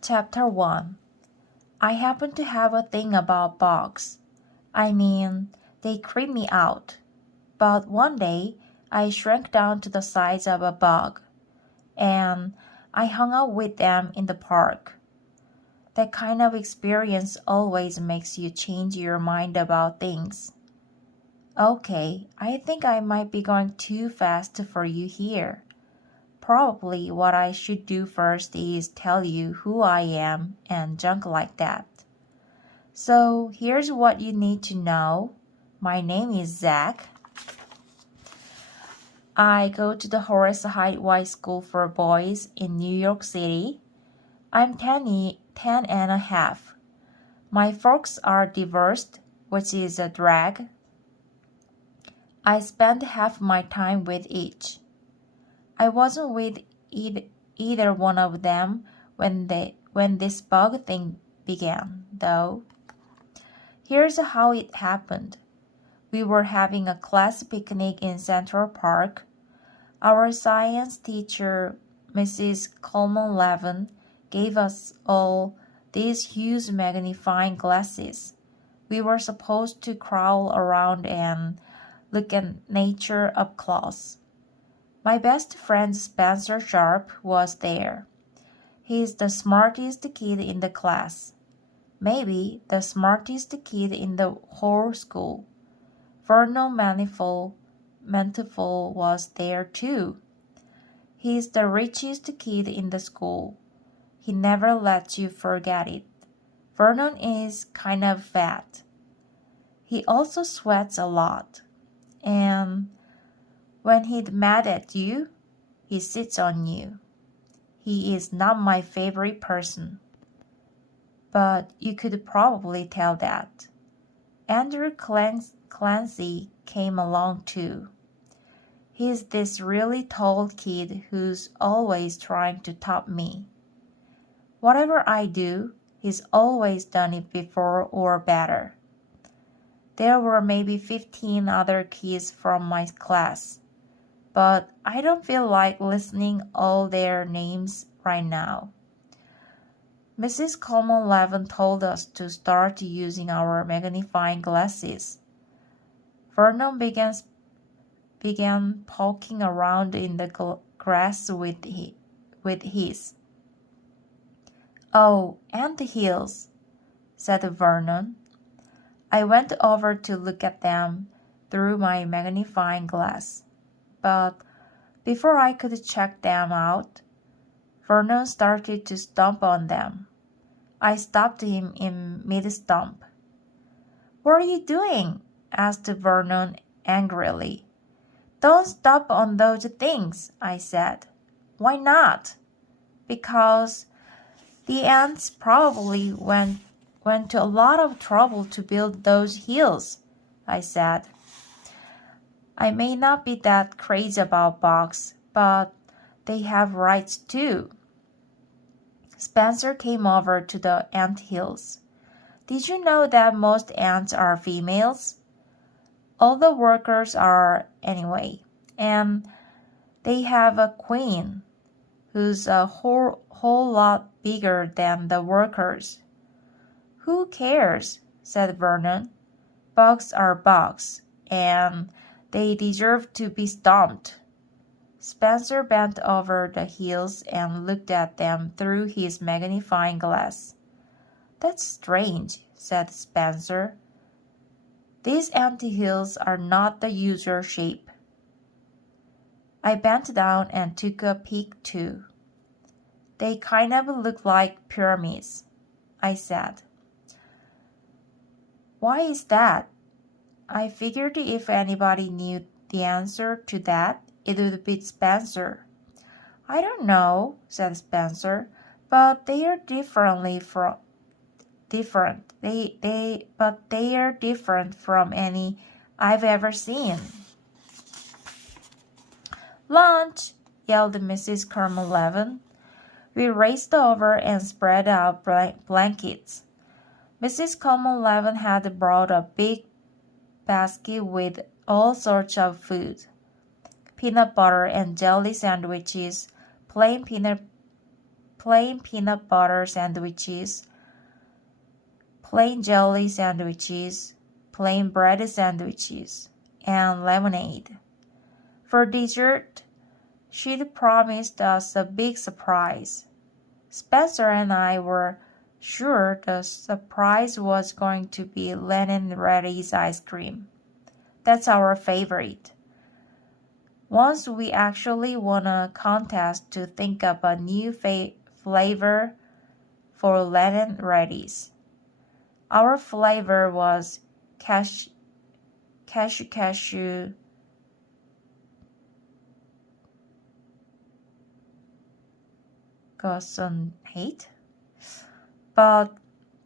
Chapter 1. I happen to have a thing about bugs. I mean, they creep me out. But one day, I shrank down to the size of a bug, and I hung out with them in the park. That kind of experience always makes you change your mind about things. Okay, I think I might be going too fast for you here. Probably what I should do first is tell you who I am and junk like that. So here's what you need to know. My name is Zack. I go to the Horace Heights School for Boys in New York City. I'm 10 and a half. My folks are divorced, which is a drag. I spend half my time with each. I wasn't with either one of them when this bug thing began, though. Here's how it happened. We were having a class picnic in Central Park. Our science teacher, Mrs. Coleman Levin, gave us all these huge magnifying glasses. We were supposed to crawl around and look at nature up close. My best friend Spencer Sharp was there. He's the smartest kid in the class. Maybe the smartest kid in the whole school. Vernon Manifold was there too. He's the richest kid in the school. He never lets you forget it. Vernon is kind of fat. He also sweats a lot. And when he's mad at you, he sits on you. He is not my favorite person. But you could probably tell that. Andrew Clancy came along too. He's this really tall kid who's always trying to top me. Whatever I do, he's always done it before or better. There were maybe 15 other kids from my class, but I don't feel like listening all their names right now. Mrs. Coleman Levin told us to start using our magnifying glasses. Vernon began poking around in the grass with his. Oh, ant hills, said Vernon. I went over to look at them through my magnifying glass, but before I could check them out, Vernon started to stomp on them. I stopped him in mid-stomp. What are you doing? Asked Vernon angrily. Don't stop on those things, I said. Why not? Because the ants probably went to a lot of trouble to build those hills, I said. I may not be that crazy about bugs, but they have rights too. Spencer came over to the ant hills. Did you know that most ants are females? All the workers are anyway, and they have a queen who's a whole lot bigger than the workers. Who cares? Said Vernon. Bugs are bugs, and they deserve to be stomped. Spencer bent over the hills and looked at them through his magnifying glass. That's strange, said Spencer. These empty hills are not the usual shape. I bent down and took a peek too. They kind of look like pyramids, I said. Why is that? I figured if anybody knew the answer to that, it would be Spencer. I don't know, said Spencer, but they are different. They are different from any I've ever seen. Lunch! Yelled Mrs. Coleman Levin. We raced over and spread out blankets. Mrs. Coleman Levin had brought a big basket with all sorts of food. Peanut butter and jelly sandwiches, plain peanut plain peanut butter sandwiches, plain jelly sandwiches, plain bread sandwiches, and lemonade. For dessert, she'd promised us a big surprise. Spencer and I were sure the surprise was going to be Lennon Reddy's ice cream. That's our favorite. Once we actually won a contest to think up a new flavor for Lennon Reddy's. Our flavor was cashew Gossen hate. But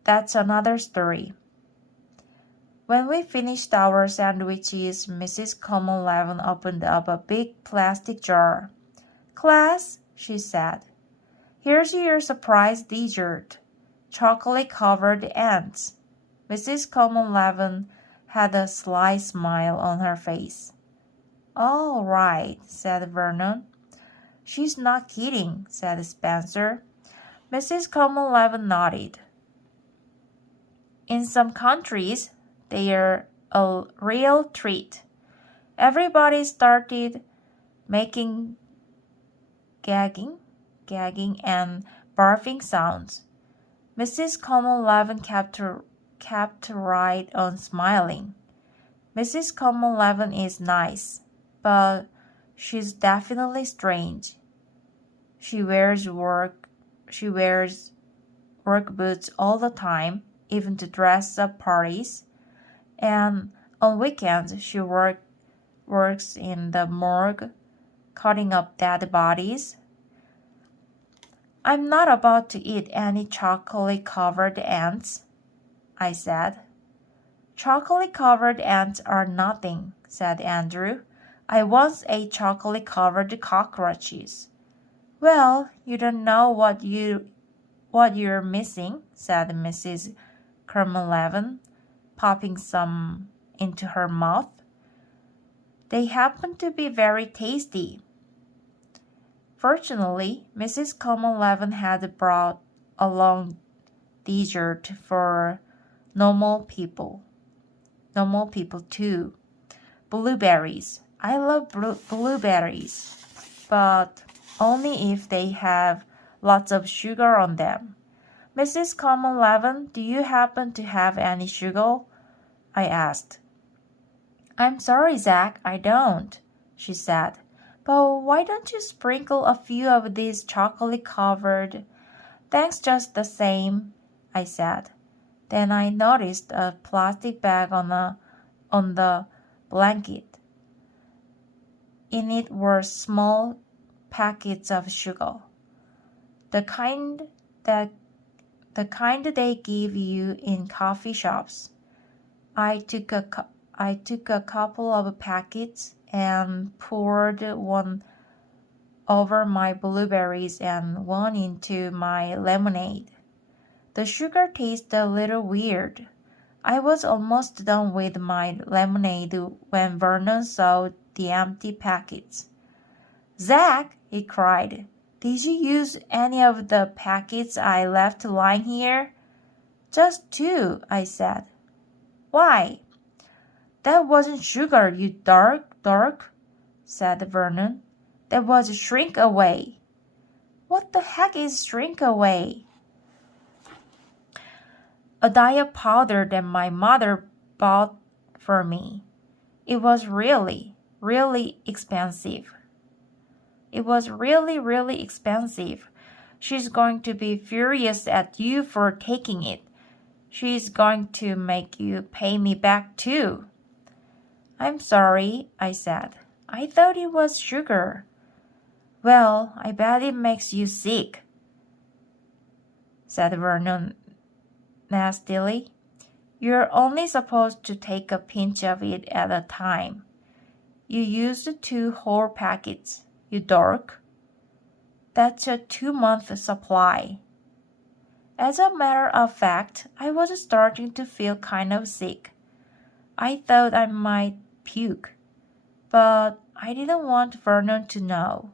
that's another story. When we finished our sandwiches, Mrs. Common-Levin opened up a big plastic jar. "Class," she said, "here's your surprise dessert, chocolate-covered ants." Mrs. Common-Levin had a sly smile on her face. "All right," said Vernon. "She's not kidding," said Spencer. Mrs. Common-Levin nodded. "In some countries, they're a real treat." Everybody started making gagging and barfing sounds. Mrs. Common-Levin kept right on smiling. "Mrs. Common-Levin is nice, but she's definitely strange. She wears work boots all the time, even to dress up parties. And on weekends, she works in the morgue, cutting up dead bodies." "I'm not about to eat any chocolate-covered ants," I said. "Chocolate-covered ants are nothing," said Andrew. "I once ate chocolate-covered cockroaches." "Well, you don't know what you're missing," said Mrs. Common-Levin, popping some into her mouth. "They happen to be very tasty." Fortunately, Mrs. Common-Levin had brought along dessert for normal people too. Blueberries. I love blueberries, but only if they have lots of sugar on them. "Mrs. Common-Levin, do you happen to have any sugar?" I asked. "I'm sorry, Zack, I don't," she said. "But why don't you sprinkle a few of these chocolate-covered—" "Thanks just the same," I said. Then I noticed a plastic bag on the blanket. In it were small packets of sugar, the kind they give you in coffee shops. I took a couple of packets and poured one over my blueberries and one into my lemonade. The sugar tasted a little weird. I was almost done with my lemonade when Vernon saw the empty packets. "Zack," he cried, "did you use any of the packets I left lying here?" "Just two," I said. "Why?" "That wasn't sugar, you dark," said Vernon. "That was shrink away." "What the heck is shrink away?" "A diet powder that my mother bought for me. It was really, really expensive. Really expensive. She's going to be furious at you for taking it. She's going to make you pay me back too." "I'm sorry," I said. "I thought it was sugar." "Well, I bet it makes you sick," said Vernon nastily. "You're only supposed to take a pinch of it at a time. You used 2 whole packets, you dork. That's a 2-month supply." As a matter of fact, I was starting to feel kind of sick. I thought I might puke, but I didn't want Vernon to know.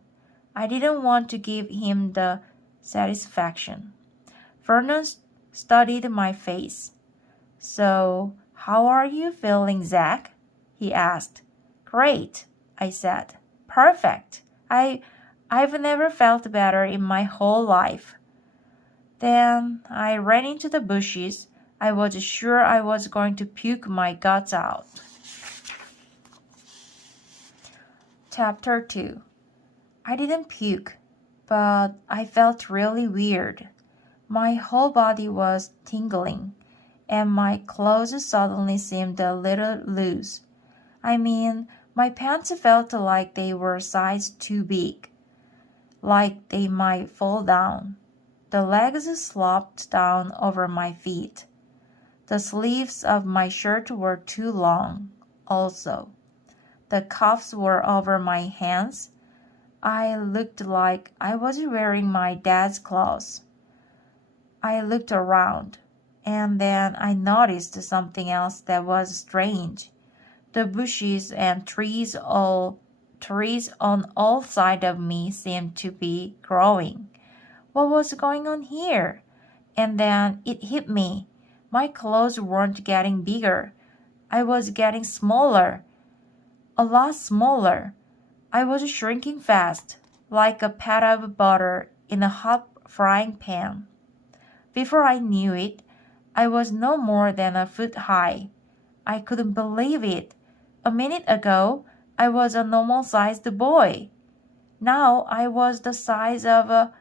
I didn't want to give him the satisfaction. Vernon studied my face. "So, how are you feeling, Zack?" he asked. "Great," I said. "Perfect. I've never felt better in my whole life." Then I ran into the bushes. I was sure I was going to puke my guts out. Chapter 2. I didn't puke, but I felt really weird. My whole body was tingling, and my clothes suddenly seemed a little loose. I mean, my pants felt like they were a size too big, like they might fall down. The legs slopped down over my feet. The sleeves of my shirt were too long, also. The cuffs were over my hands. I looked like I was wearing my dad's clothes. I looked around, and then I noticed something else that was strange. The bushes and trees on all sides of me seemed to be growing. What was going on here? And then it hit me. My clothes weren't getting bigger. I was getting smaller. A lot smaller. I was shrinking fast, like a pat of butter in a hot frying pan. Before I knew it, I was no more than a foot high. I couldn't believe it. A minute ago, I was a normal-sized boy. Now I was the size of a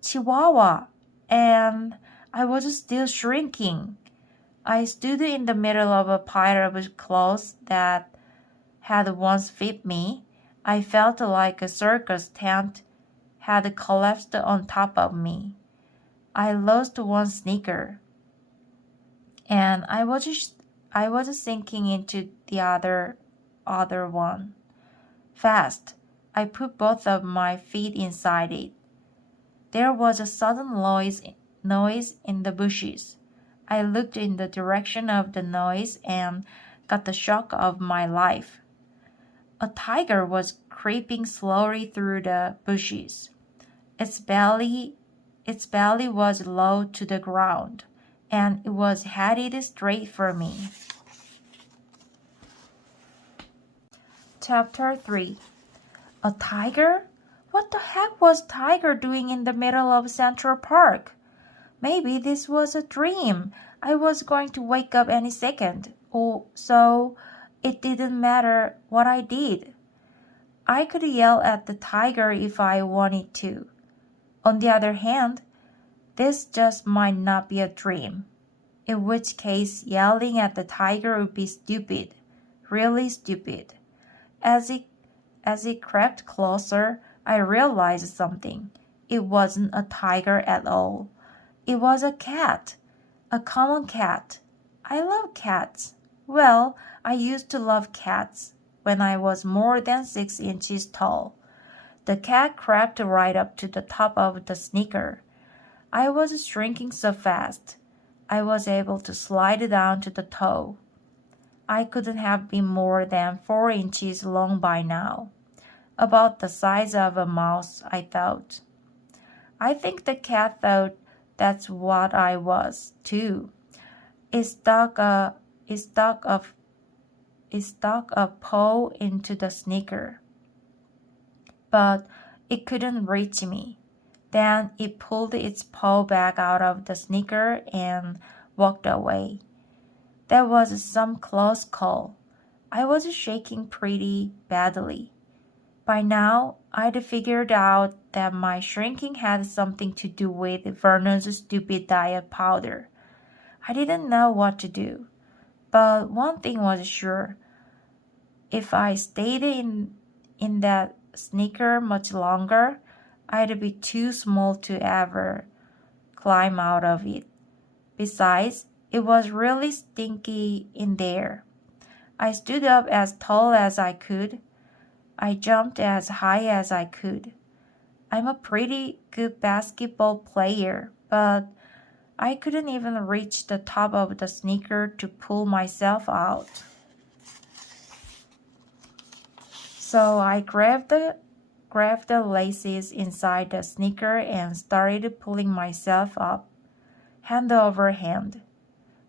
chihuahua, and I was still shrinking. I stood in the middle of a pile of clothes that had once fit me. I felt like a circus tent had collapsed on top of me. I lost one sneaker, and I was sinking into the other one. Fast, I put both of my feet inside it. There was a sudden noise in the bushes. I looked in the direction of the noise and got the shock of my life. A tiger was creeping slowly through the bushes. Its belly was low to the ground, and it was headed straight for me. Chapter 3. A tiger? What the heck was Tiger doing in the middle of Central Park? Maybe this was a dream. I was going to wake up any second. Oh, so it didn't matter what I did. I could yell at the tiger if I wanted to. On the other hand, this just might not be a dream, in which case yelling at the tiger would be stupid, really stupid. As it crept closer, I realized something. It wasn't a tiger at all. It was a cat, a common cat. I love cats. Well, I used to love cats when I was more than 6 inches tall. The cat crept right up to the top of the sneaker. I was shrinking so fast, I was able to slide down to the toe. I couldn't have been more than 4 inches long by now. About the size of a mouse, I thought. I think the cat thought that's what I was, too. It stuck a paw into the sneaker, but it couldn't reach me. Then it pulled its paw back out of the sneaker and walked away. That was some close call. I was shaking pretty badly. By now, I'd figured out that my shrinking had something to do with Vernon's stupid diet powder. I didn't know what to do, but one thing was sure. If I stayed in that sneaker much longer, I'd be too small to ever climb out of it. Besides, it was really stinky in there. I stood up as tall as I could. I jumped as high as I could. I'm a pretty good basketball player, but I couldn't even reach the top of the sneaker to pull myself out. So I grabbed grabbed the laces inside the sneaker and started pulling myself up, hand over hand.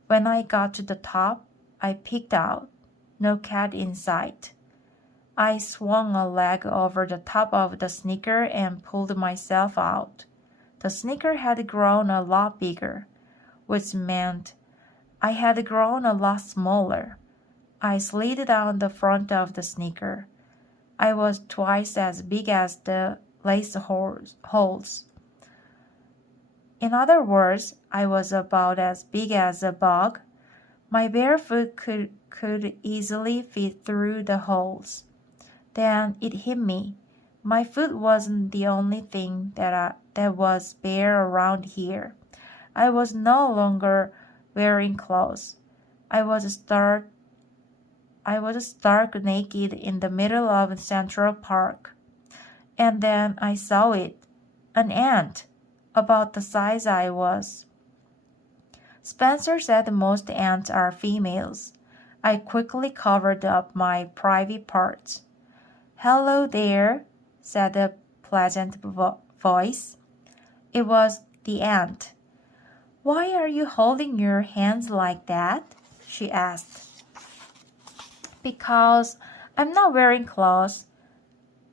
When I got to the top, I peeked out. No cat in sight. I swung a leg over the top of the sneaker and pulled myself out. The sneaker had grown a lot bigger, which meant I had grown a lot smaller. I slid down the front of the sneaker. I was twice as big as the lace holes. In other words, I was about as big as a bug. My bare foot could easily fit through the holes. Then it hit me. My foot wasn't the only thing that was bare around here. I was no longer wearing clothes. I was stark naked in the middle of Central Park. And then I saw it. An ant, about the size I was. Spencer said most ants are females. I quickly covered up my private parts. "Hello there," said a pleasant voice. It was the ant. "Why are you holding your hands like that?" she asked. "Because I'm not wearing clothes,"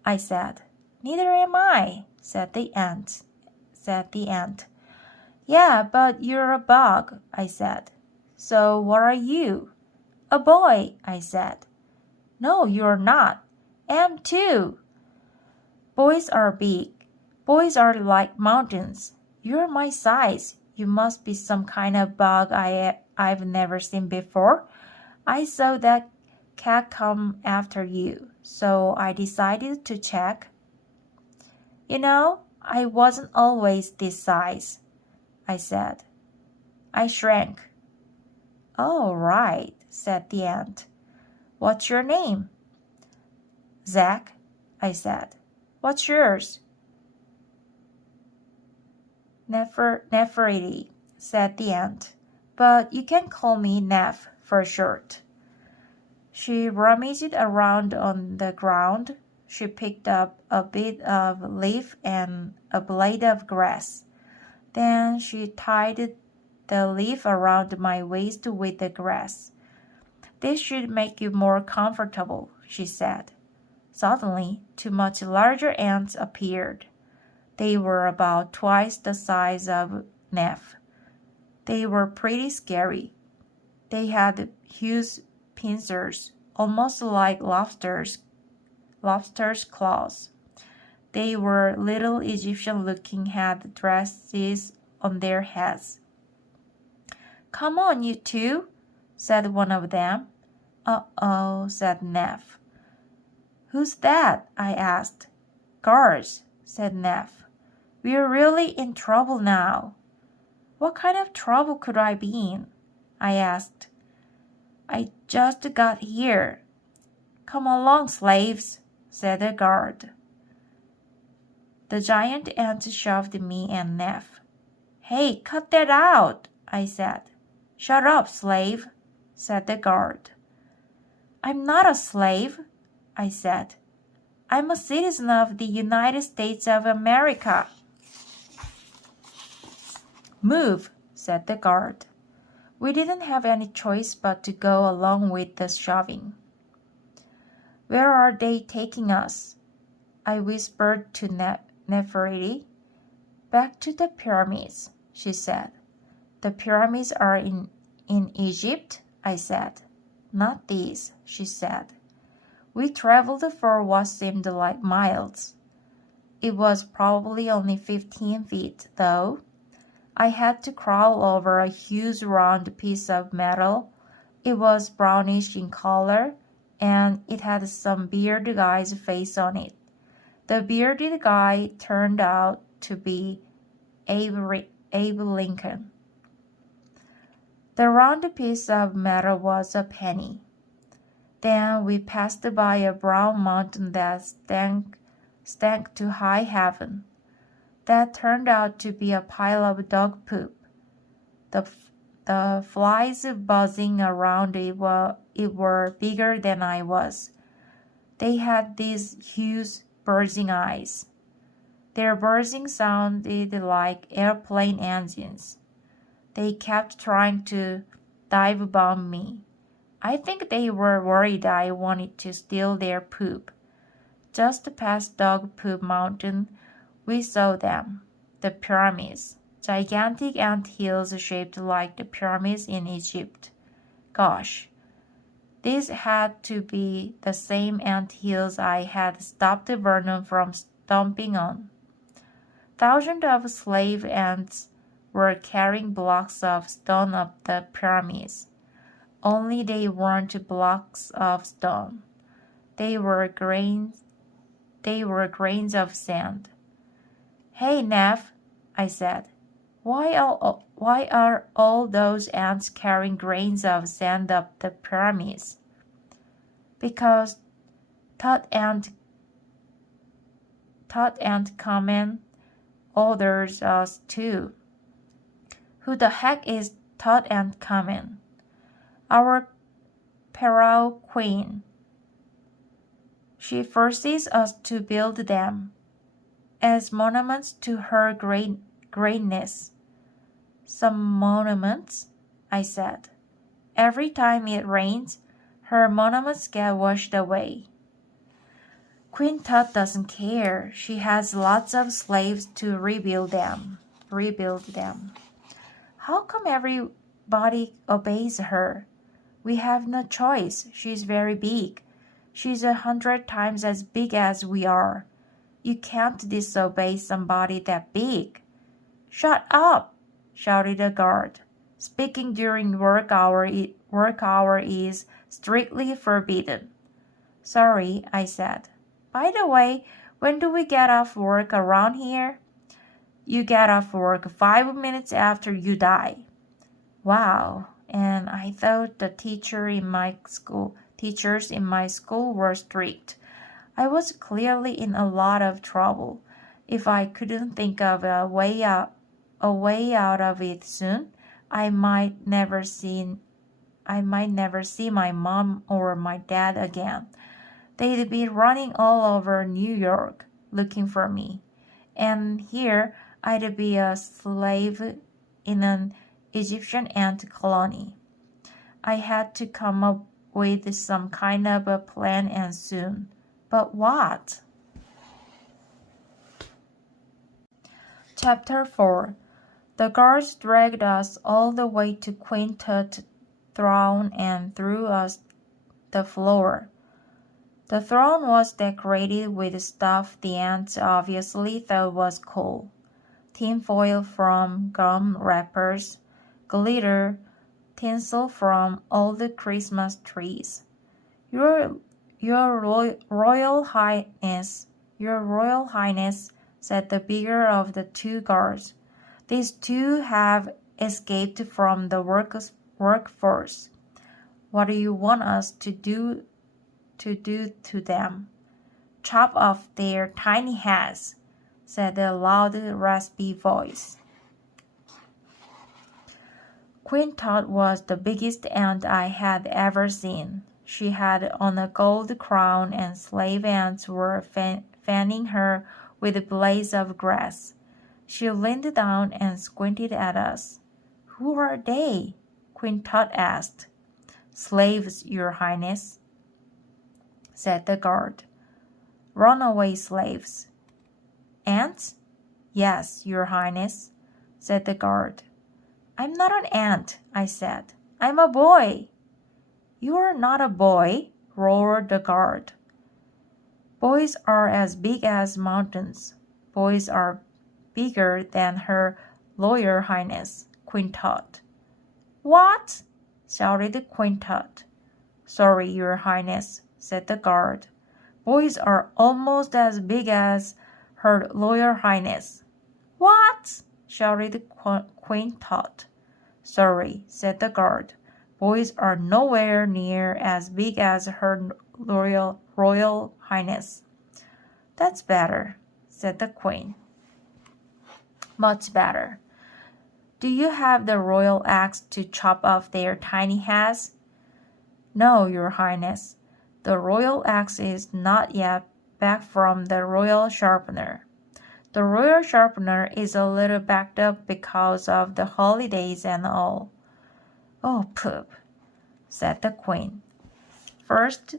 I said. "Neither am I," said the ant. "Yeah, but you're a bug," I said. "So what are you?" "A boy," I said. "No, you're not. Am too. Boys are big. Boys are like mountains. You're my size. You must be some kind of bug I've never seen before. I saw that cat come after you, so I decided to check. You know, I wasn't always this size," I said. "I shrank." "Oh, right," said the ant. "What's your name?" "Zack," I said. "What's yours?" "Nefertiti," said the ant. "But you can call me Neff for short." She rummaged around on the ground. She picked up a bit of leaf and a blade of grass. Then she tied the leaf around my waist with the grass. "This should make you more comfortable," she said. Suddenly, two much larger ants appeared. They were about twice the size of Neff. They were pretty scary. They had huge pincers, almost like lobsters' claws. They wore little Egyptian-looking head dresses on their heads. "Come on, you two," said one of them. "Uh-oh," said Neff. "Who's that?" I asked. "Guards," said Neff. "We're really in trouble now." "What kind of trouble could I be in?" I asked. "I just got here." "Come along, slaves," said the guard. The giant ant shoved me and Neff. "Hey, cut that out," I said. "Shut up, slave," said the guard. "I'm not a slave," I said. "I'm a citizen of the United States of America." "Move," said the guard. We didn't have any choice but to go along with the shoving. "Where are they taking us?" I whispered to Nefertiti. "Back to the pyramids," she said. "The pyramids are in Egypt," I said. "Not these," she said. We traveled for what seemed like miles. It was probably only 15 feet, though. I had to crawl over a huge round piece of metal. It was brownish in color, and it had some bearded guy's face on it. The bearded guy turned out to be Abe Lincoln. The round piece of metal was a penny. Then we passed by a brown mountain that stank to high heaven. That turned out to be a pile of dog poop. The flies buzzing around it were bigger than I was. They had these huge buzzing eyes. Their buzzing sounded like airplane engines. They kept trying to dive bomb me. I think they were worried I wanted to steal their poop. Just past Dog Poop Mountain, we saw them, the pyramids, gigantic ant hills shaped like the pyramids in Egypt. Gosh, these had to be the same ant hills I had stopped Vernon from stomping on. Thousands of slave ants were carrying blocks of stone up the pyramids. Only they weren't blocks of stone. They were grains of sand. Hey, Neff, I said. Why are all those ants carrying grains of sand up the pyramids? Because Todd Ant Common orders us to. Who the heck is Todd Ant Common? Our Pharaoh Queen. She forces us to build them as monuments to her greatness. Some monuments, I said. Every time it rains, her monuments get washed away. Queen Tut doesn't care. She has lots of slaves to rebuild them. How come everybody obeys her? We have no choice. She's very big. She's 100 times as big as we are. You can't disobey somebody that big. Shut up, shouted a guard. Speaking during work hour is strictly forbidden. Sorry, I said. By the way, when do we get off work around here? You get off work 5 minutes after you die. Wow, and I thought the teachers in my school were strict. I was clearly in a lot of trouble. If I couldn't think of a way out of it soon, I might never see my mom or my dad again. They'd be running all over New York looking for me. And here I'd be a slave in an Egyptian ant colony. I had to come up with some kind of a plan and soon. But what? Chapter 4. The guards dragged us all the way to Queen Tut's throne and threw us the floor. The throne was decorated with stuff the ants obviously thought was cool. Tinfoil from gum wrappers, glitter, tinsel from all the Christmas trees. Your Royal Highness, said the bigger of the two guards. These two have escaped from the workforce. What do you want us to do to them? Chop off their tiny heads, said a loud, raspy voice. Queen Tut was the biggest ant I had ever seen. She had on a gold crown and slave ants were fanning her with blades of grass. She leaned down and squinted at us. Who are they? Queen Tut asked. Slaves, Your Highness, said the guard. Runaway slaves. Ants? Yes, Your Highness, said the guard. I'm not an ant, I said. I'm a boy. You are not a boy, roared the guard. Boys are as big as mountains. Boys are bigger than Her Royal Highness, Queen Tut. What? Shouted Queen Tut. Sorry, Your Highness, said the guard. Boys are almost as big as Her Royal Highness. What? Shouted Queen Tut. Sorry, said the guard. Boys are nowhere near as big as Her Royal Highness. That's better, said the Queen. Much better. Do you have the royal axe to chop off their tiny heads? No, Your Highness. The royal axe is not yet back from the royal sharpener. The royal sharpener is a little backed up because of the holidays and all. Oh, poop, said the queen. First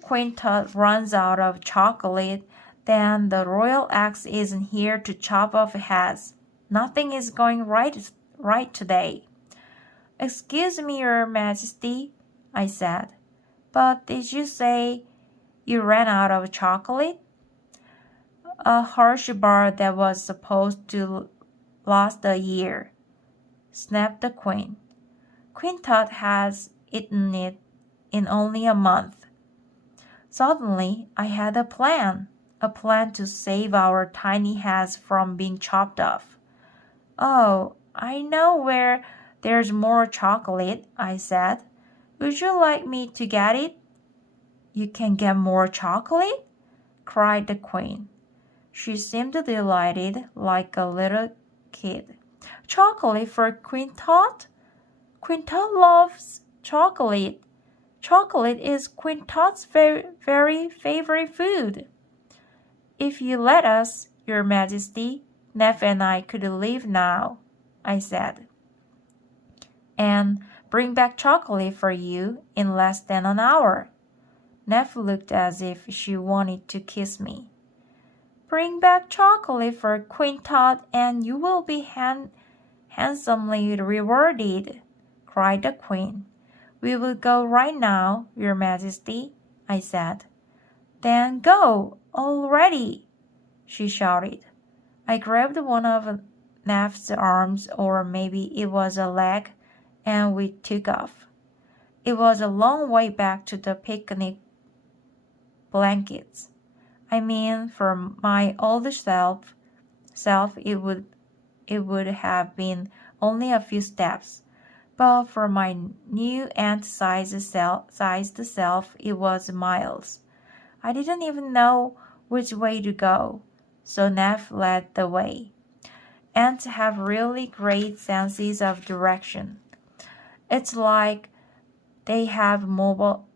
Queen Tut runs out of chocolate, then the royal axe isn't here to chop off heads. Nothing is going right today. Excuse me, Your Majesty, I said, but did you say you ran out of chocolate? A harsh bar that was supposed to last a year, snapped the queen. Queen Tut has eaten it in only a month. Suddenly, I had a plan to save our tiny heads from being chopped off. Oh, I know where there's more chocolate, I said. Would you like me to get it? You can get more chocolate? Cried the queen. She seemed delighted, like a little kid. Chocolate for Queen Tut? Queen Tut loves chocolate. Chocolate is Queen Tut's very favorite food. If you let us, Your Majesty, Neff and I could leave now, I said, and bring back chocolate for you in less than an hour. Neff looked as if she wanted to kiss me. Bring back chocolate for Queen Tut and you will be handsomely rewarded, cried the queen. We will go right now, Your Majesty, I said. Then go, already, she shouted. I grabbed one of Neff's arms, or maybe it was a leg, and we took off. It was a long way back to the picnic blankets. I mean, for my old self it would have been only a few steps, but for my new ant-sized self, it was miles. I didn't even know which way to go, so Neff led the way. Ants have really great senses of direction. It's like they have mobile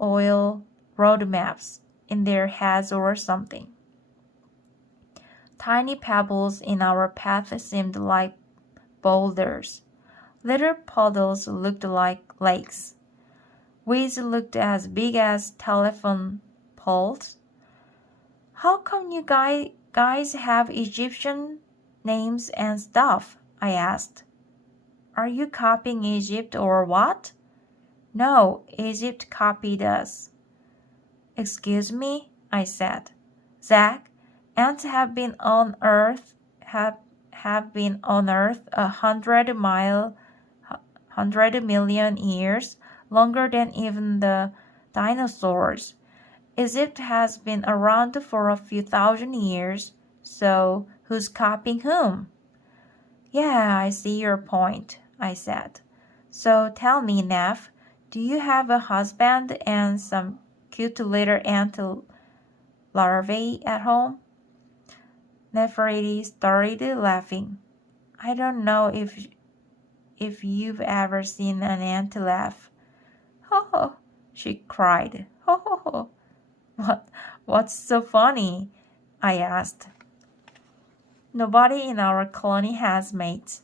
oil road maps in their heads or something. Tiny pebbles in our path seemed like boulders. Little puddles looked like lakes. Weeds looked as big as telephone poles. How come you guys have Egyptian names and stuff? I asked. Are you copying Egypt or what? No, Egypt copied us. Excuse me, I said. Zack, ants have been on Earth 100 million years, longer than even the dinosaurs. Egypt has been around for a few thousand years, so who's copying whom? Yeah, I see your point, I said. So tell me, Neff, do you have a husband and some cute little ant larvae at home? Nefertiti started laughing. I don't know if you've ever seen an ant laugh. Ho ho, she cried. Ho ho ho. What's so funny? I asked. Nobody in our colony has mates,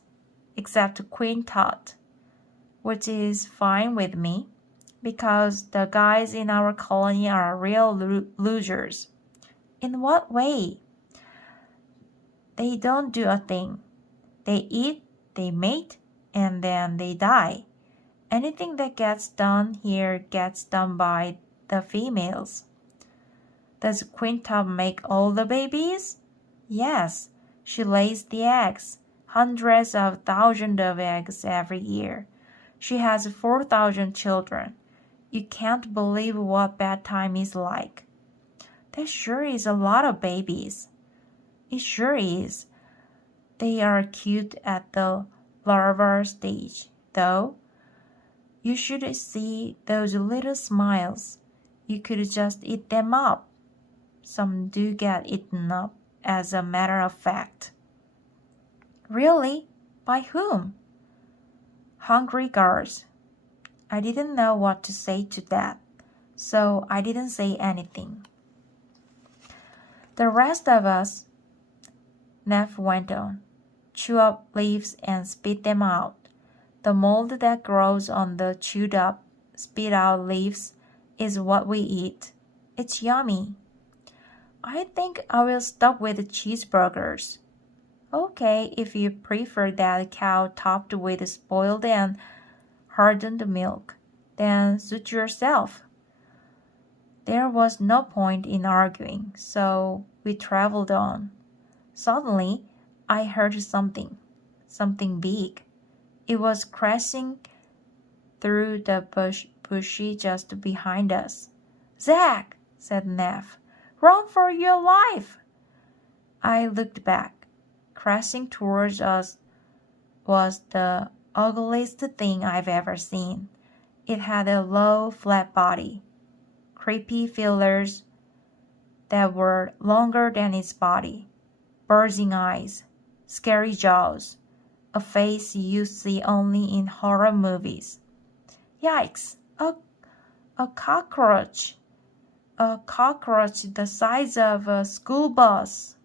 except Queen Tut, which is fine with me, because the guys in our colony are real losers. In what way? They don't do a thing. They eat, they mate, and then they die. Anything that gets done here gets done by the females. Does Queen Tut make all the babies? Yes, she lays the eggs, hundreds of thousands of eggs every year. She has 4,000 children. You can't believe what bedtime is like. That sure is a lot of babies. It sure is. They are cute at the larva stage, though. You should see those little smiles. You could just eat them up. Some do get eaten up, as a matter of fact. Really? By whom? Hungry girls. I didn't know what to say to that, so I didn't say anything. The rest of us, Neff went on, chew up leaves and spit them out. The mold that grows on the chewed up, spit out leaves is what we eat. It's yummy. I think I will stop with cheeseburgers. Okay, if you prefer that cow topped with spoiled and hardened milk, then suit yourself. There was no point in arguing, so we traveled on. Suddenly, I heard something big. It was crashing through the bushy just behind us. Zack, said Neff, run for your life! I looked back. Crashing towards us was the ugliest thing I've ever seen. It had a low, flat body, creepy feelers that were longer than its body, bulging eyes, scary jaws, a face you see only in horror movies. Yikes! A cockroach! A cockroach the size of a school bus!